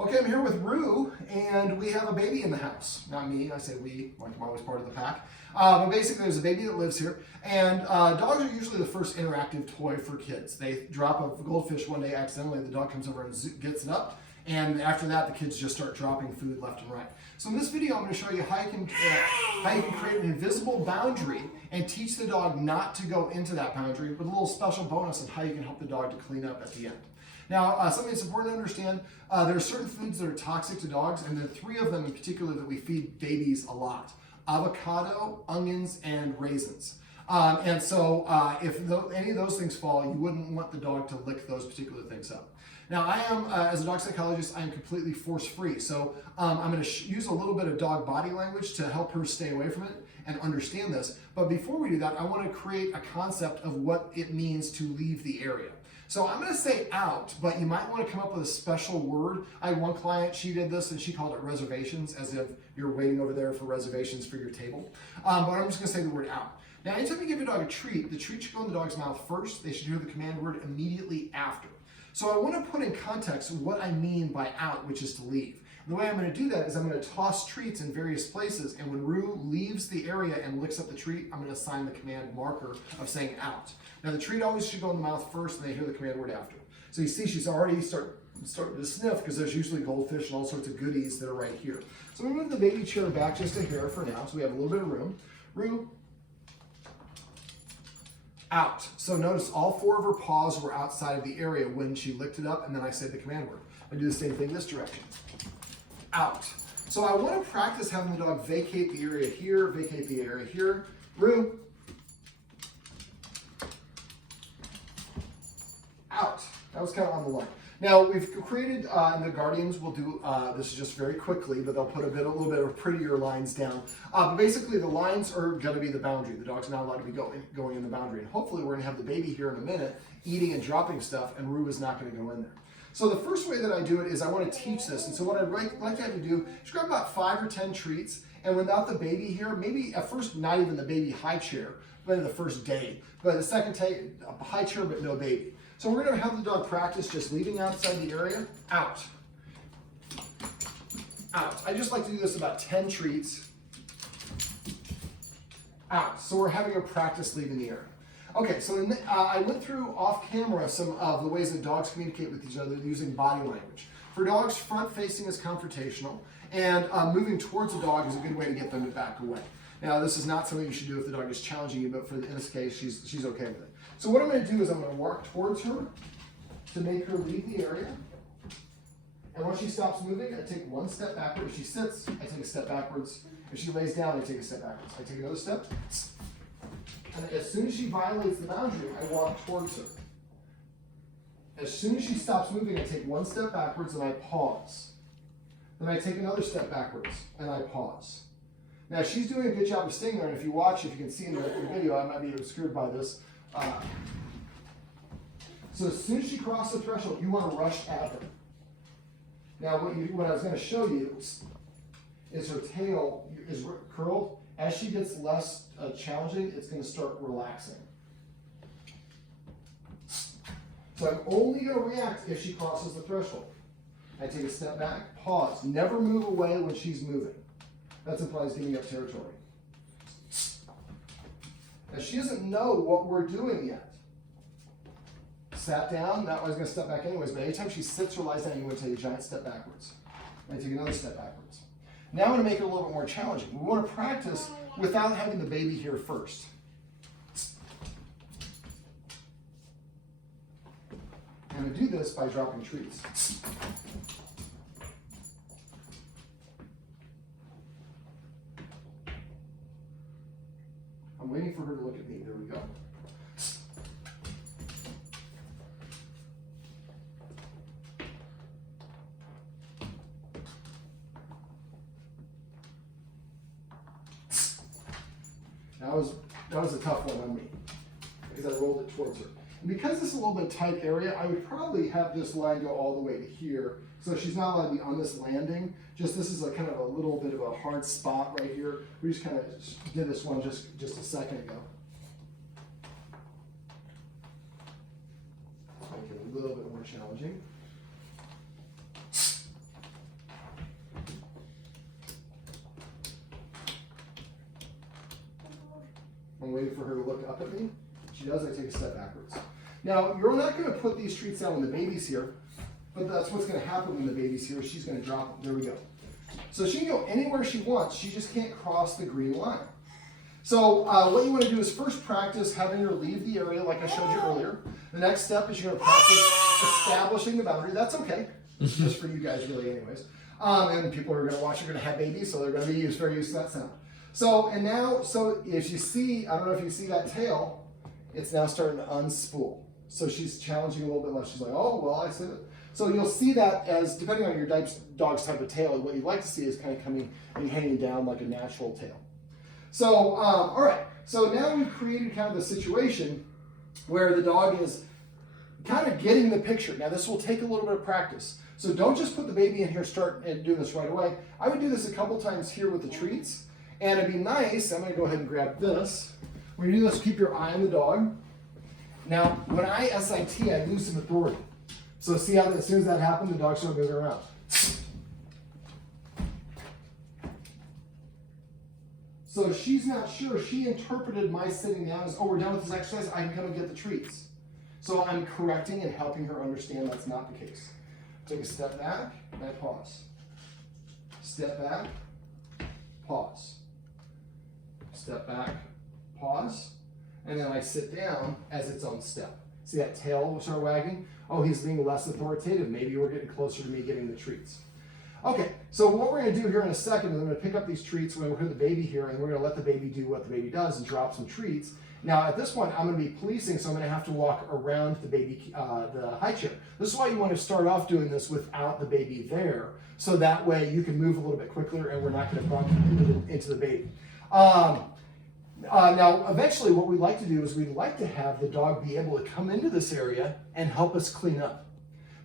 Okay, I'm here with Rue, and we have a baby in the house. Not me, I say we, like I'm always part of the pack. But basically there's a baby that lives here, and dogs are usually the first interactive toy for kids. They drop a goldfish one day accidentally, the dog comes over and gets it up, and after that the kids just start dropping food left and right. So in this video I'm going to show you how you can create an invisible boundary and teach the dog not to go into that boundary with a little special bonus on how you can help the dog to clean up at the end. Now, something that's important to understand, there are certain foods that are toxic to dogs, and there are 3 of them in particular that we feed babies a lot: avocado, onions, and raisins. If any of those things fall, you wouldn't want the dog to lick those particular things up. Now, I am, as a dog psychologist, I am completely force-free, so I'm going to use a little bit of dog body language to help her stay away from it and understand this. But before we do that, I want to create a concept of what it means to leave the area. So I'm going to say out, but you might want to come up with a special word. I had one client, she did this and she called it reservations, as if you're waiting over there for reservations for your table. But I'm just going to say the word out. Now, anytime you give your dog a treat, the treat should go in the dog's mouth first. They should hear the command word immediately after. So I want to put in context what I mean by out, which is to leave. And the way I'm going to do that is I'm going to toss treats in various places, and when Rue leaves the area and licks up the treat, I'm going to assign the command marker of saying out. Now the treat always should go in the mouth first, and they hear the command word after. So you see she's already starting to sniff, because there's usually goldfish and all sorts of goodies that are right here. So I'm going to move the baby chair back just a hair for now, so we have a little bit of room. Rue, out. So notice all 4 of her paws were outside of the area when she licked it up, and then I said the command word. I do the same thing this direction. Out. So I want to practice having the dog vacate the area here, vacate the area here. Rue, out. That was kind of on the line. Now we've created, and the Guardians will do this just very quickly, but they'll put a little bit of prettier lines down. But basically the lines are going to be the boundary. The dog's not allowed to be going in the boundary. And hopefully we're going to have the baby here in a minute eating and dropping stuff, and Rue is not going to go in there. So the first way that I do it is I want to teach this. And so what I'd like to have you do is grab about 5 or 10 treats, and without the baby here, maybe at first not even the baby high chair, but the first day. But the second day, a high chair but no baby. So we're going to have the dog practice just leaving outside the area, out, out. I just like to do this about 10 treats, out. So we're having a practice leaving the area. Okay, so I went through off camera some of the ways that dogs communicate with each other using body language. For dogs, front facing is confrontational, and moving towards a dog is a good way to get them to back away. Now, this is not something you should do if the dog is challenging you, but in this case, she's okay with it. So what I'm going to do is I'm going to walk towards her to make her leave the area. And once she stops moving, I take 1 step backward. If she sits, I take a step backwards. If she lays down, I take a step backwards. I take another step. And as soon as she violates the boundary, I walk towards her. As soon as she stops moving, I take 1 step backwards and I pause. Then I take another step backwards and I pause. Now, she's doing a good job of staying there, and if you watch, if you can see in the video, I might be obscured by this. So as soon as she crosses the threshold, you want to rush at her. Now, what I was going to show you is her tail is curled. As she gets less challenging, it's going to start relaxing. So I'm only going to react if she crosses the threshold. I take a step back, pause. Never move away when she's moving. That implies giving up territory. Now, she doesn't know what we're doing yet. Sat down, now I was going to step back anyways, but anytime she sits or lies down, you want to take a giant step backwards. I take another step backwards. Now I'm going to make it a little bit more challenging. We want to practice without having the baby here first. I'm going to do this by dropping treats. I'm waiting for her to look at me. There we go. That was a tough one on me because I rolled it towards her. And because this is a little bit tight area, I would probably have this line go all the way to here. So she's not allowed to be on this landing. Just this is a kind of a little bit of a hard spot right here. We just kind of did this one just a second ago. Let's make it a little bit more challenging. I'm waiting for her to look up at me. She does, I take a step backwards. Now, you're not going to put these treats down when the baby's here, but that's what's going to happen when the baby's here. She's going to drop them. There we go. So she can go anywhere she wants. She just can't cross the green line. So what you want to do is first practice having her leave the area like I showed you earlier. The next step is you're going to practice establishing the boundary. That's okay. It's just for you guys really anyways. And people who are going to watch are going to have babies, so they're going to be very used to that sound. So if you see, I don't know if you see that tail, it's now starting to unspool. So she's challenging a little bit less. She's like, oh, well, I said it. So you'll see that as, depending on your dog's type of tail, what you'd like to see is kind of coming and hanging down like a natural tail. So, all right. So now we've created kind of a situation where the dog is kind of getting the picture. Now this will take a little bit of practice. So don't just put the baby in here, start and do this right away. I would do this a couple times here with the treats. And it'd be nice, I'm going to go ahead and grab this. When you do this, keep your eye on the dog. Now, when I SIT, I lose some authority. So see how as soon as that happens, the dog starts moving around. So she's not sure. She interpreted my sitting down as, oh, we're done with this exercise, I can come and get the treats. So I'm correcting and helping her understand that's not the case. Take a step back, and I pause. Step back, pause. Step back, pause, and then I sit down as its own step. See that tail will start wagging? Oh, he's being less authoritative. Maybe we're getting closer to me getting the treats. Okay, so what we're going to do here in a second is I'm going to pick up these treats when we're with the baby here, and we're going to let the baby do what the baby does and drop some treats. Now, at this point, I'm going to be policing, so I'm going to have to walk around the baby, the high chair. This is why you want to start off doing this without the baby there, so that way you can move a little bit quicker and we're not going to bump into the baby. Now, eventually what we'd like to do is we'd like to have the dog be able to come into this area and help us clean up.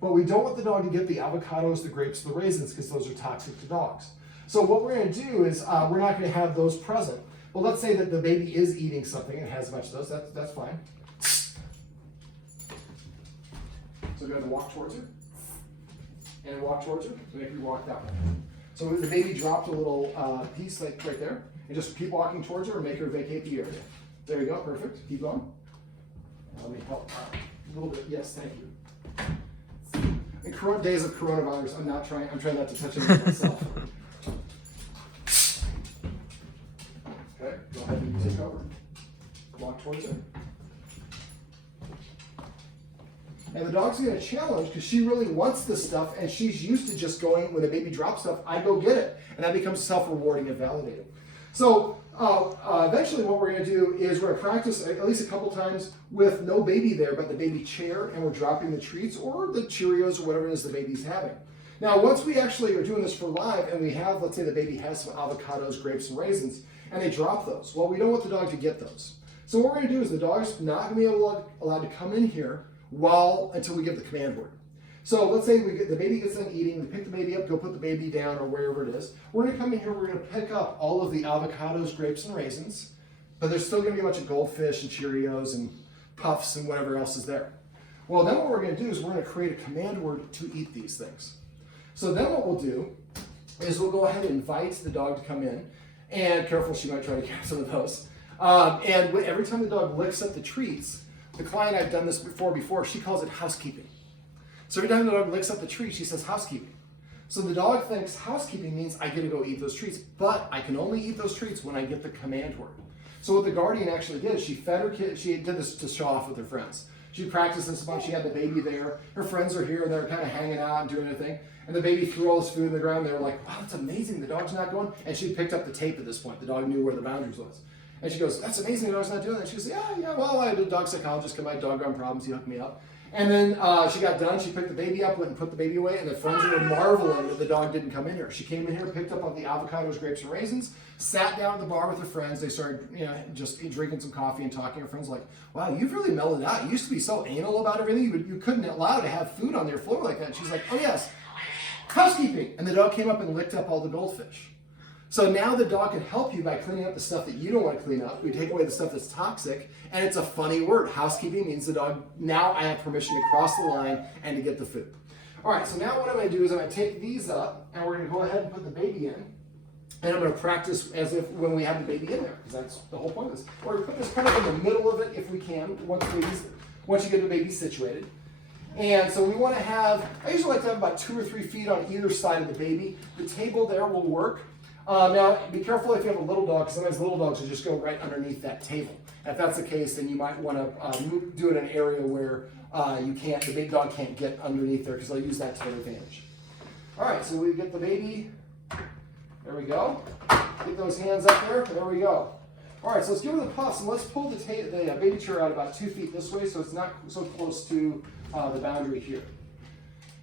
But we don't want the dog to get the avocados, the grapes, the raisins, because those are toxic to dogs. So what we're going to do is we're not going to have those present. Well, let's say that the baby is eating something and has a bunch of those. That's fine. So go ahead and walk towards her. And walk towards her. So make her walk that way. So the baby dropped a little piece like right there. And just keep walking towards her and make her vacate the area. There you go. Perfect. Keep going. Let me help a little bit. Yes, thank you. In days of coronavirus, I'm trying not to touch anything myself. Okay, go ahead and take over. Walk towards her. And the dog's going to challenge because she really wants this stuff and she's used to just going, when the baby drops stuff, I go get it. And that becomes self-rewarding and validating. So eventually what we're going to do is we're going to practice at least a couple times with no baby there, but the baby chair, and we're dropping the treats or the Cheerios or whatever it is the baby's having. Now, once we actually are doing this for live and we have, let's say the baby has some avocados, grapes, and raisins, and they drop those. Well, we don't want the dog to get those. So what we're going to do is the dog's not going to be allowed to come in here until we give the command word. So let's say the baby gets done eating, we pick the baby up, go put the baby down or wherever it is. We're going to come in here, we're going to pick up all of the avocados, grapes, and raisins, but there's still going to be a bunch of goldfish and Cheerios and puffs and whatever else is there. Well, then what we're going to do is we're going to create a command word to eat these things. So then what we'll do is we'll go ahead and invite the dog to come in, and careful, she might try to get some of those. And every time the dog licks up the treats, the client I've done this before, she calls it housekeeping. So every time the dog licks up the treat, she says housekeeping. So the dog thinks housekeeping means I get to go eat those treats, but I can only eat those treats when I get the command word. So what the guardian actually did, she fed her kid, she did this to show off with her friends. She practiced this a bunch, she had the baby there, her friends are here, they're kind of hanging out and doing their thing, and the baby threw all this food on the ground, they were like, wow, that's amazing, the dog's not going, and she picked up the tape at this point, the dog knew where the boundaries was. And she goes, that's amazing, the dog's not doing that. She goes, yeah, well, I had a dog psychologist come, I had dog-gone problems, he hooked me up. And then she got done, she picked the baby up, went and put the baby away, and the friends were marveling that the dog didn't come in here. She came in here, picked up all the avocados, grapes, and raisins, sat down at the bar with her friends. They started, just drinking some coffee and talking. Her friends were like, wow, you've really mellowed out. You used to be so anal about everything. You couldn't allow to have food on your floor like that. And she's like, oh yes, housekeeping. And the dog came up and licked up all the goldfish. So now the dog can help you by cleaning up the stuff that you don't want to clean up. We take away the stuff that's toxic, and it's a funny word. Housekeeping means the dog, now I have permission to cross the line and to get the food. All right, so now what I'm going to do is I'm going to take these up, and we're going to go ahead and put the baby in. And I'm going to practice as if when we have the baby in there, because that's the whole point of this. Or we put this kind of in the middle of it if we can, once you get the baby situated. And so we want to have, I usually like to have about 2 or 3 feet on either side of the baby. The table there will work. Now, be careful if you have a little dog, because sometimes little dogs will just go right underneath that table. If that's the case, then you might want to do it in an area where the big dog can't get underneath there, because they'll use that to their advantage. All right, so we get the baby. There we go. Get those hands up there. There we go. All right, so let's give her the puffs, and let's pull the baby chair out about 2 feet this way, so it's not so close to the boundary here.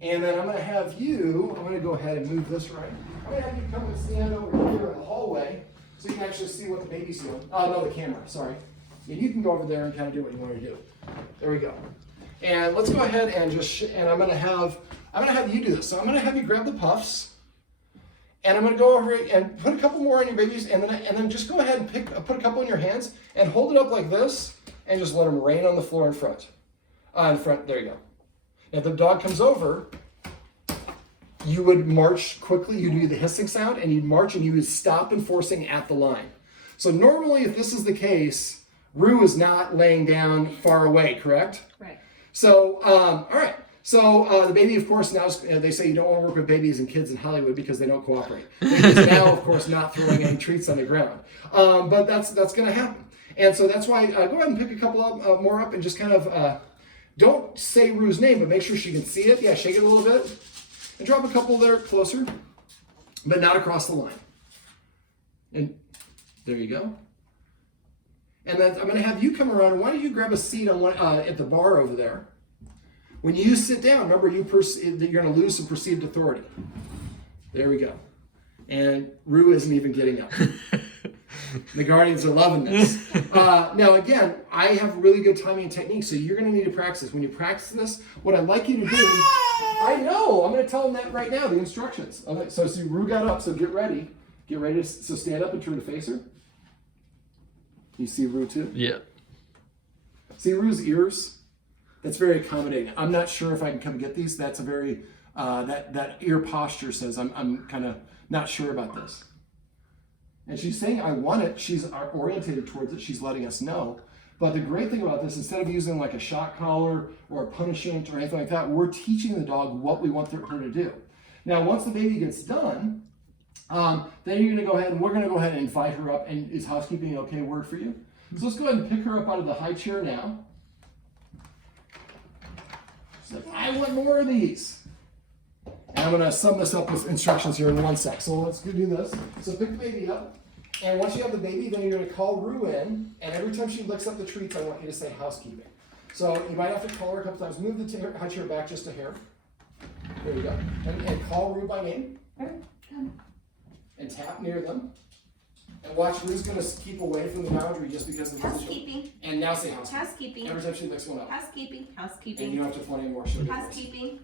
And then I'm going to have you, I'm going to go ahead and move this right. I'm going to have you come and stand over here in the hallway so you can actually see what the baby's doing. Oh, no, the camera, sorry. And you can go over there and kind of do what you want to do. There we go. And let's go ahead and I'm going to have you do this. So I'm going to have you grab the puffs. And I'm going to go over and put a couple more on your babies, and then just go ahead and put a couple in your hands and hold it up like this, and just let them rain on the floor in front. There you go. If the dog comes over, you would march quickly. You'd do the hissing sound, and you'd march, and you would stop enforcing at the line. So normally, if this is the case, Rue is not laying down far away, correct? Right. So, all right. So the baby, of course, now they say you don't want to work with babies and kids in Hollywood because they don't cooperate. Baby's now, of course, not throwing any treats on the ground. But that's going to happen. And so that's why go ahead and pick a couple more up and just kind of don't say Rue's name, but make sure she can see it. Yeah, shake it a little bit. And drop a couple there closer, but not across the line. And there you go. And then I'm going to have you come around. Why don't you grab a seat on at the bar over there? When you sit down, remember you're going to lose some perceived authority. There we go. And Rue isn't even getting up. The Guardians are loving this. Now, again, I have really good timing and technique, so you're going to need to practice. When you practice this, what I'd like you to do, I know, I'm going to tell them that right now, the instructions. Okay, so see, Rue got up, so get ready. Get ready, so stand up and turn to face her. You see Rue too? Yeah. See Rue's ears? That's very accommodating. I'm not sure if I can come get these. That's a very, that ear posture says I'm kind of not sure about this. And she's saying, I want it. She's orientated towards it. She's letting us know. But the great thing about this, instead of using like a shock collar or a punishment or anything like that, we're teaching the dog what we want her to do. Now, once the baby gets done, then you're going to go ahead and we're going to go ahead and invite her up. And is housekeeping an okay word for you? So let's go ahead and pick her up out of the high chair now. I want more of these. And I'm going to sum this up with instructions here in 1 sec. So let's do this. So pick the baby up. And once you have the baby, then you're going to call Rue in. And every time she licks up the treats, I want you to say housekeeping. So you might have to call her a couple times. Move the high chair back just a hair. There you go. And call Rue by name. And tap near them. And watch, Rue's going to keep away from the boundary just because of the housekeeping. And now say housekeeping. Housekeeping. Every time she licks one up. Housekeeping. Housekeeping. And you don't have to play anymore. She'll get housekeeping.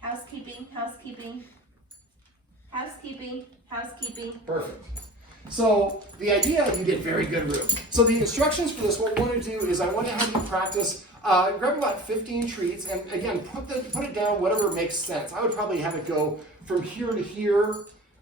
Housekeeping. Housekeeping. Housekeeping. Housekeeping. Perfect. So the idea, you did very good, Rue. So the instructions for this, what we want to do is I want to have you practice, grab about 15 treats, and again, put it down whatever makes sense. I would probably have it go from here to here,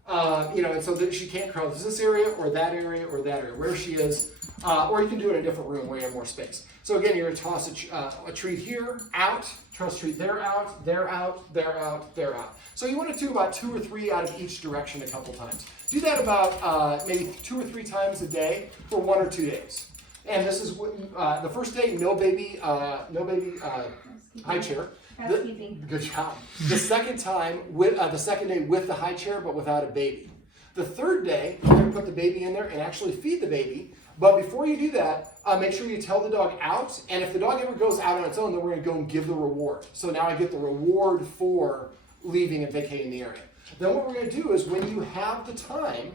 and so that she can't cross this area or that area or that area, where she is, or you can do it in a different room where you have more space. So again, you're going to toss a treat here, out, toss a treat there, out, there, out, there, out, there, out. So you want to do about 2 or 3 out of each direction a couple times. Do that about maybe 2 or 3 times a day for 1 or 2 days. And this is the first day, no baby high chair. Housekeeping. Good job. The second time, the second day with the high chair, but without a baby. The third day, you're going to put the baby in there and actually feed the baby. But before you do that, make sure you tell the dog out. And if the dog ever goes out on its own, then we're going to go and give the reward. So now I get the reward for leaving and vacating the area. Then what we're going to do is when you have the time,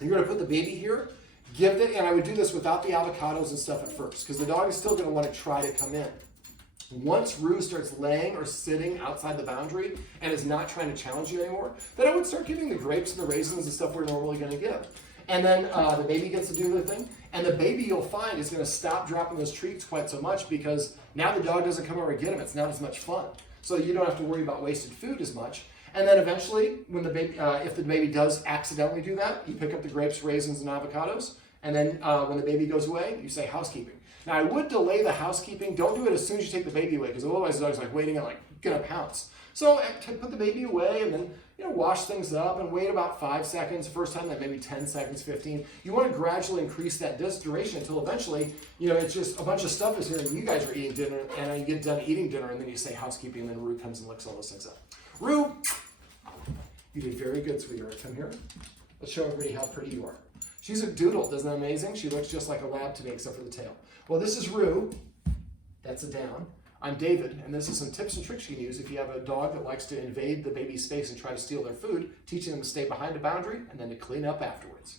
you're going to put the baby here, give it, and I would do this without the avocados and stuff at first, because the dog is still going to want to try to come in. Once Rue starts laying or sitting outside the boundary and is not trying to challenge you anymore, then I would start giving the grapes and the raisins and stuff we're normally going to give. And then the baby gets to do the thing, and the baby you'll find is going to stop dropping those treats quite so much because now the dog doesn't come over and get them. It's not as much fun. So you don't have to worry about wasted food as much. And then eventually, when the baby, if the baby does accidentally do that, you pick up the grapes, raisins, and avocados. And then when the baby goes away, you say housekeeping. Now, I would delay the housekeeping. Don't do it as soon as you take the baby away, because otherwise the dog's like waiting and like gonna pounce. So put the baby away and then wash things up and wait about 5 seconds. First time, then maybe 10 seconds, 15. You want to gradually increase that duration until eventually, it's just a bunch of stuff is here and you guys are eating dinner and then you get done eating dinner and then you say housekeeping and then Rue comes and licks all those things up. Rue, you did very good, sweetheart. Come here. Let's show everybody how pretty you are. She's a doodle. Isn't that amazing? She looks just like a lab to me except for the tail. Well, this is Rue. That's a down. I'm David, and this is some tips and tricks you can use if you have a dog that likes to invade the baby's space and try to steal their food, teaching them to stay behind a boundary and then to clean up afterwards.